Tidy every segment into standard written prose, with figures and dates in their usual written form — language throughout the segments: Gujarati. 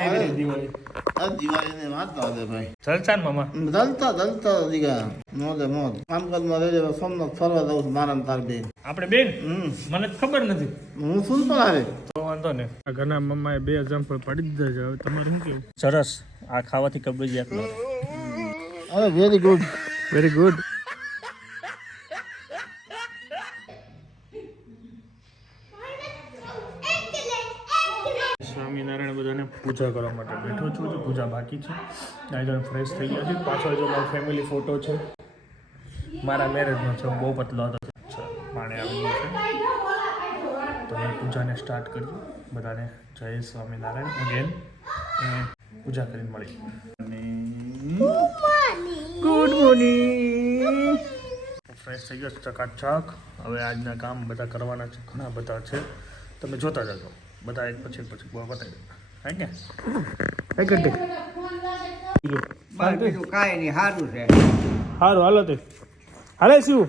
દિવાળીની વાત તો દે ભાઈ. જલસા ને મામા. જલતા દીગા મોજે મોજ. કામકાજમાં રહેજે. સોમનાથ ફરવા જાઉં છું મારા તાર બેન. આપણે બેન મને જ ખબર નથી. હું શું પણ આવે તો વાંધો ને. આ ઘરના મમ્માએ 2 એક્ઝામ્પલ પાડી દીધા છે. હવે તમારે શું કેવું? સરસ. આ ખાવાથી કબજિયાત ન થાય. અરે very good. Very good. Swaminarayan બધાને પૂજા કરવા માટે બેઠો છું. પૂજા બાકી છે. નાઈ ફ્રેશ થઈ ગયા છે. પાછળ જો મારી ફેમિલી ફોટો છે. મારા મેરેજનો છે. હું બહુ પતલો હતો. પાણી આવી ગયું છે તો હું પૂજાને સ્ટાર્ટ કર્યું. બધાને જય સ્વામિનારાયણ અગેન. પૂજા કરીને મળી. Good morning. ફ્રેશ થઈ ગયો ચકાચક. હવે આજના કામ બધા કરવાના છે. ઘણા બધા છે. તમે જોતા જાજો. બધા એક પછી બતાવી દો. હા કે બીજું કાંઈ નહીં. સારું છે. સારું હાલો તે હાલે શું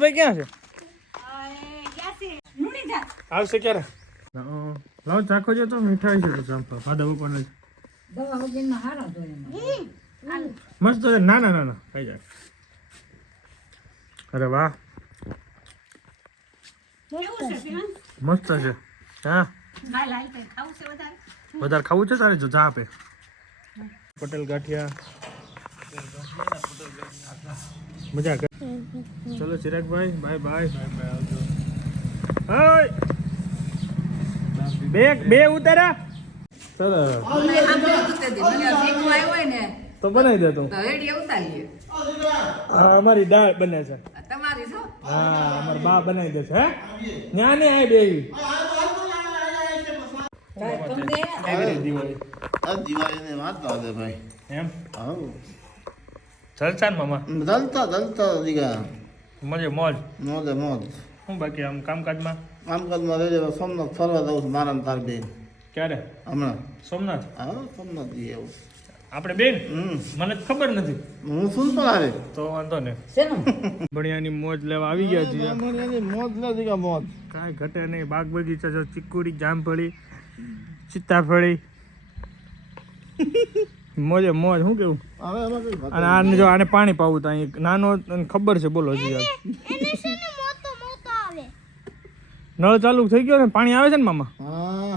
ભાઈ ક્યાં છે? આવશે ક્યારે? લાવ ચાખો જો તો મીઠાઈ છે. ચાંપા ફાદા ઉપર મસ્ત છે. ના ના ના ના ખાઈ જાય. અરે વાહ મસ્ત છે. હા વધારે ખાવું છે તારે? જો ચા આપે. પટેલ ગાંઠિયા મજા કર. ચલો ચિરાગભાઈ બાય બાય. બે ઉતારા તો બનાવી દે તું. હા અમારી દાળ બને છે. હા અમારા બા બનાવી દે છે. હે ન્યા ને આય બે દિવાળીની વાત તો દે ભાઈ. એમ હા જલસા ને મામા. જલતા દીગા મજે મોજ. મોજે મોજ. શું બાકી આમ કામકાજમાં? કામકાજમાં રહેજે. સોમનાથ ફરવા જાઉં છું મારા તાર બેન. ક્યારે? હમણાં. સોમનાથ. હા સોમનાથ જઈએ એવું. આપણે બેન મને જ ખબર નથી. હું શું પણ આવે તો વાંધો ને. બણિયાની મોજ લેવા આવી ગયા છીએ. મોજ લે દીગા મોજ. કાંઈ ઘટે નહીં. બાગ બગીચા જો ચીકુડી જામફળી સીતાફળી મોજે મોજ. શું કેવું? અને આને જો આને પાણી પાવું તો અહીં નાનો ખબર છે. બોલો હજી યાર નળ ચાલુ થઈ ગયો ને પાણી આવે છે ને મામા? હા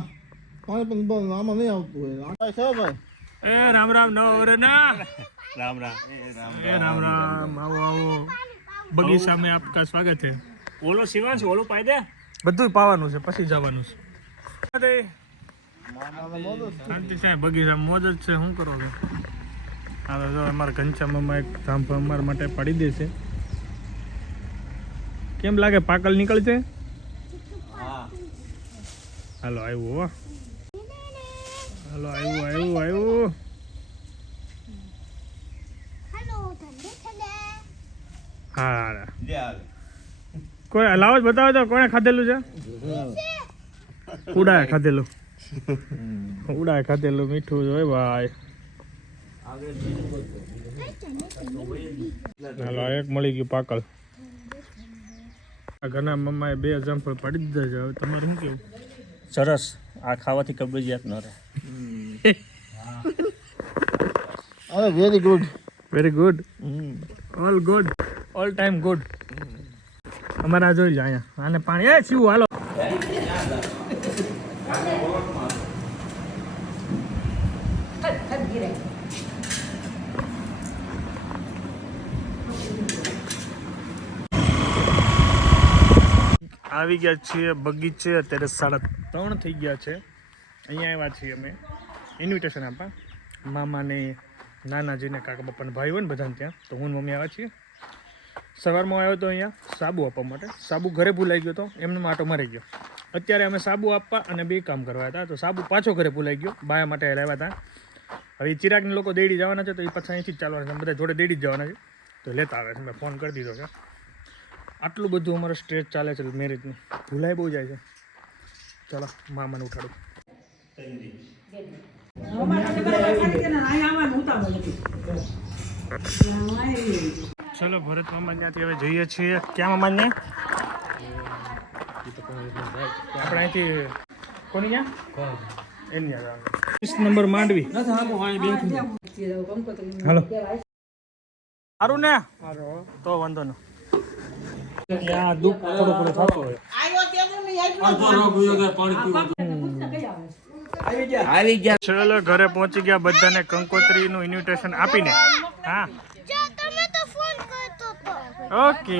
પાણી પણ આમાં નહીં આવતું હોય. છે ભાઈ. એ રામ રામ નવરના. રામ રામ. એ રામ રામ. આવો આવો. બગીચામાં આપકા સ્વાગત છે. ઓલો સીવાનું છે. ઓલું પાઈ દે. બધું પાવાનું છે પછી જવાનું છે. શાંતિ સાહેબ બગીચામાં મોજ જ છે. શું કરો છો? હા જો અમારા ઘનશ્યામમાં એક જામફળ અમારા માટે પાડી દે છે. કેમ લાગે પાકલ નીકળશે? હાલો આવ્યું હો. હાલો આવ્યું. હા કોઈ લાવો જ બતાવો તો કોણે ખાધેલું છે? ઉડાય ખાધેલું. ઉડાય ખાધેલું મીઠું હોય ભાઈ. હાલો એક મળી ગયું પાકલ. આ ઘરના મમ્માએ 2 એક્ઝામ્પલ પાડી દીધા છે. હવે તમારે શું કેવું? સરસ. આ ખાવાથી કબજિયાત ન રહે. અરે very good. Very good. All good. All time good. અમારા જોઈ લો અહીંયા આને પાણી. એ શિવ હાલો. આવી ગયા છીએ બગીચે. અત્યારે 3:30 થઈ ગયા છે. અહીંયા આવ્યા છીએ અમે ઇન્વિટેશન આપવા. મામાને નાનાજીને કાકા બાપાને ભાઈ હોય ને બધાને ત્યાં. તો હું મમ્મી આવ્યા છીએ. સવારમાં આવ્યો તો અહીંયા સાબુ આપવા માટે. સાબુ ઘરે ભૂલાઈ ગયો તો એમને માટો મારી ગયો. અત્યારે અમે સાબુ આપવા અને 2 કામ કરવા હતા. તો સાબુ પાછો ઘરે ભૂલાઈ ગયો. બાયા માટે લાવ્યા હતા. હવે ચિરાગને લોકો દેડી જવાના છે તો એ પાછા અહીંથી જ ચાલવાના છે. બધા જોડે દેડી જ જવાના છે. તો લેતા આવે છે. મેં ફોન કરી દીધો છે. આટલું બધું અમારો સ્ટ્રેચ ચાલે છે મેરેજનું. ભૂલાઈ બહુ જાય છે. ચાલો મામાને ઉઠાડું. ચલો ભરત મામા ત્યાંથી હવે જઈએ છીએ. ક્યાં મામા ને? આપણે અહીંથી કોની ક્યાં એની આગળ 30 નંબર માંડવી હાલો સારું ને તો વાંધો ન ત્યાં દુઃખ થોડું થોડું થતું હોય આવી ગયા ચલો ઘરે પહોંચી ગયા બધાને કંકોત્રીનું ઇન્વિટેશન આપીને હા ઓકે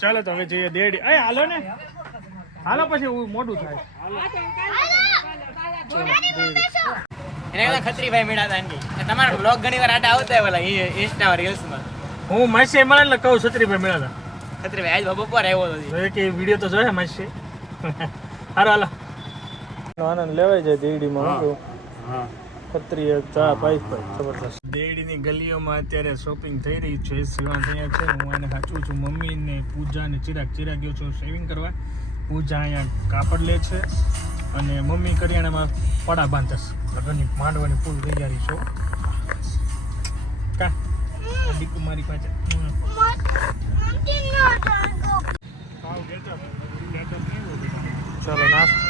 ચાલો તો હવે જઈએ દેડી અય હાલો ને હાલો પછી મોડું થાય એને ખત્રીભાઈ મેળાતા એમ કે તમારા બ્લોગ ઘણી વાર આટા આવતા હોય ઓલા ઇન્સ્ટા રીલ્સમાં હું માસી મળે એટલે કહું છત્રીભાઈ મેળા ખત્રીભાઈ આજ બપોર આવ્યો હતો તો કે વિડીયો તો જોયા માસી હારો હાલો આનંદ લેવાય જાય દેડીમાં ખત્રી ચા પાઈસ જબરદસ્ત દેડીની ગલીઓમાં અત્યારે શોપિંગ થઈ રહી છે સિવાન અહીંયા છે હું એને સાચું છું મમ્મી ને પૂજા ને ચિરાગ ગયો છું શેવિંગ કરવા પૂજા અહીંયા કાપડ લે છે અને મમ્મી કરિયાણામાં પડા બાંધશે લગ્નની માંડવાની ફૂલ તૈયારી છો કા દીકુ મારી પાસે ચાલો નાસ્તો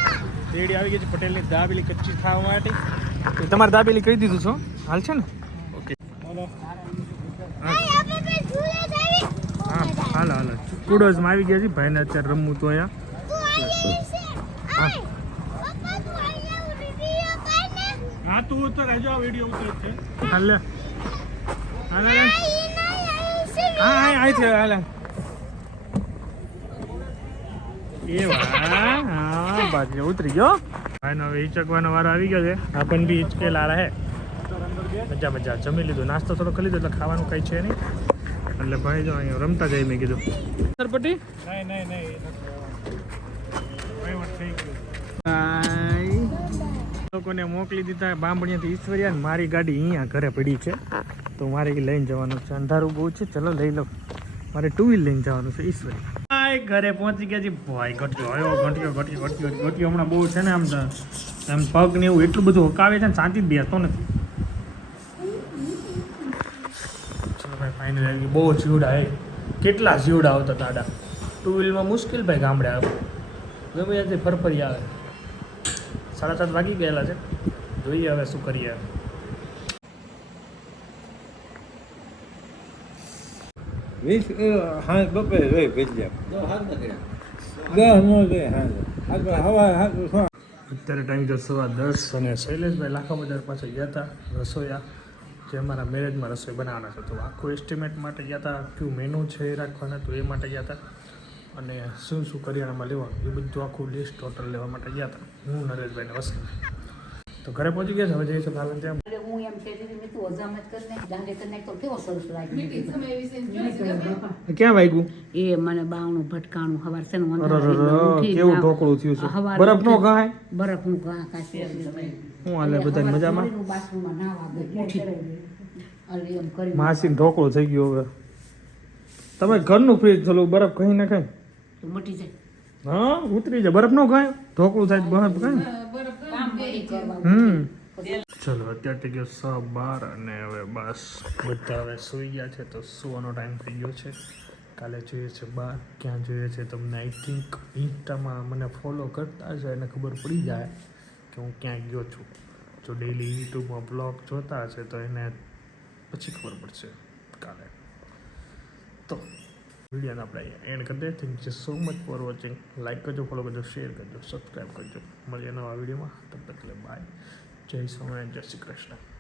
દેડી આવી ગઈ છે પટેલની દાબેલી કચ્ચી ખાવા માટે તમારે દાબેલી કહી દીધું છો હાલ છે ને ઓકે હા હાલો હાલો કુડોઝમાં આવી ગયા છે ભાઈને અત્યારે રમવું તો અહીંયા હા તું ઉતર હજો આ વિડીયો ઉતર છે હાલ હાલ હા આવી છે હાલ એ હા બાજુ ઉતરી ગયો ભાઈનો હવે હિચકવાનો વારો આવી ગયો છે આપણ બી હિચકેલા રહે મજા મજા જમી લીધું નાસ્તો થોડો કરી લીધો એટલે ખાવાનું કંઈ છે નહીં એટલે ભાઈ જો અહીંયા રમતા જાય મેં કીધું સરપટી લોકોને મોકલી દીધા બાંભણીયાથી ઈશ્વરિયા ને મારી ગાડી અહીંયા ઘરે પડી છે તો મારે લઈને જવાનું છે અંધારું બહુ છે ચલો લઈ લો મારે ટુ વ્હીલ લઈને જવાનું છે ઈશ્વરી ઘરે પહોંચી ગયા છે ભાઈ ઘટ્યો હમણાં બહુ છે ને આમ પગ ને એવું એટલું બધું હકાવે છે ને શાંતિ જ બેસતો નથી ચલો ભાઈ ફાઇનલ આવી ગયું બહુ જીવડા હે કેટલા જીવડા આવતા તાડા ટુ વ્હીલમાં મુશ્કેલ ભાઈ ગામડે આવે ગમે ત્યાંથી ફરફરી આવે 7:30 વાગી ગયેલા છે જોઈએ હવે શું કરીએ અત્યારે ટાઈમ તો 10:15 અને શૈલેષભાઈ લાખા બજાર પાસે ગયા હતા રસોઈયા જે અમારા મેરેજમાં રસોઈ બનાવવાના છે તો આખું એસ્ટિમેટ માટે ગયા હતા કયું મેનુ છે એ રાખવાના તો એ માટે ગયા હતા અને શું શું કરિયાણામાં લેવાનું એ બધું આખું લિસ્ટ ટોટલ લેવા માટે ગયા હતા હું નરેશભાઈને વસી તો ઘરે પહોંચી ગયા છે હવે જઈશું કાલે ત્યાં હું એમ કહેતી હતી તું અજામત કરીને દાંડે કરીને તો કેવો સરસ લાગ્યો ક્યાં વાગ્યું એ મને બાવણું ભટકાણું હવાર છે ને કેવું ઢોકળું થયું છે બરફ નો ખાય બરફનું ઘા કાશી હું હાલે બધા મજામાં બાથરૂમમાં નાવા ગઈ ઉઠી અરે એમ કરી માસી ઢોકળું થઈ ગયું હવે તમે ઘરનું ફ્રીજ થોડું બરફ કહી ના ખાય તો મટી જાય હા ઉતરી જાય બરફ નો ખાય ઢોકળું થાય બરફ ખાય ચલો અત્યારે થઈ ગયો 12:30 અને હવે બસ બધા હવે સૂઈ ગયા છે તો સુવાનો ટાઈમ થઈ ગયો છે કાલે જોઈએ છે બહાર ક્યાં જોઈએ છે તમને આઈ થિંક ઇન્સ્ટામાં મને ફોલો કરતા હશે એને ખબર પડી જાય કે હું ક્યાં ગયો છું જો ડેઈલી યુટ્યુબમાં બ્લોગ જોતા હશે તો એને પછી ખબર પડશે કાલે તો વિડીયોને આપણે એન્ડ કરી દે thank you so much for watching like કરજો ફોલો કરજો શેર કરજો સબસ્ક્રાઈબ કરજો મળીએ નવા વિડીયોમાં તબ તક લે બાય જય સ્વામિનારાયણ જય શ્રી કૃષ્ણ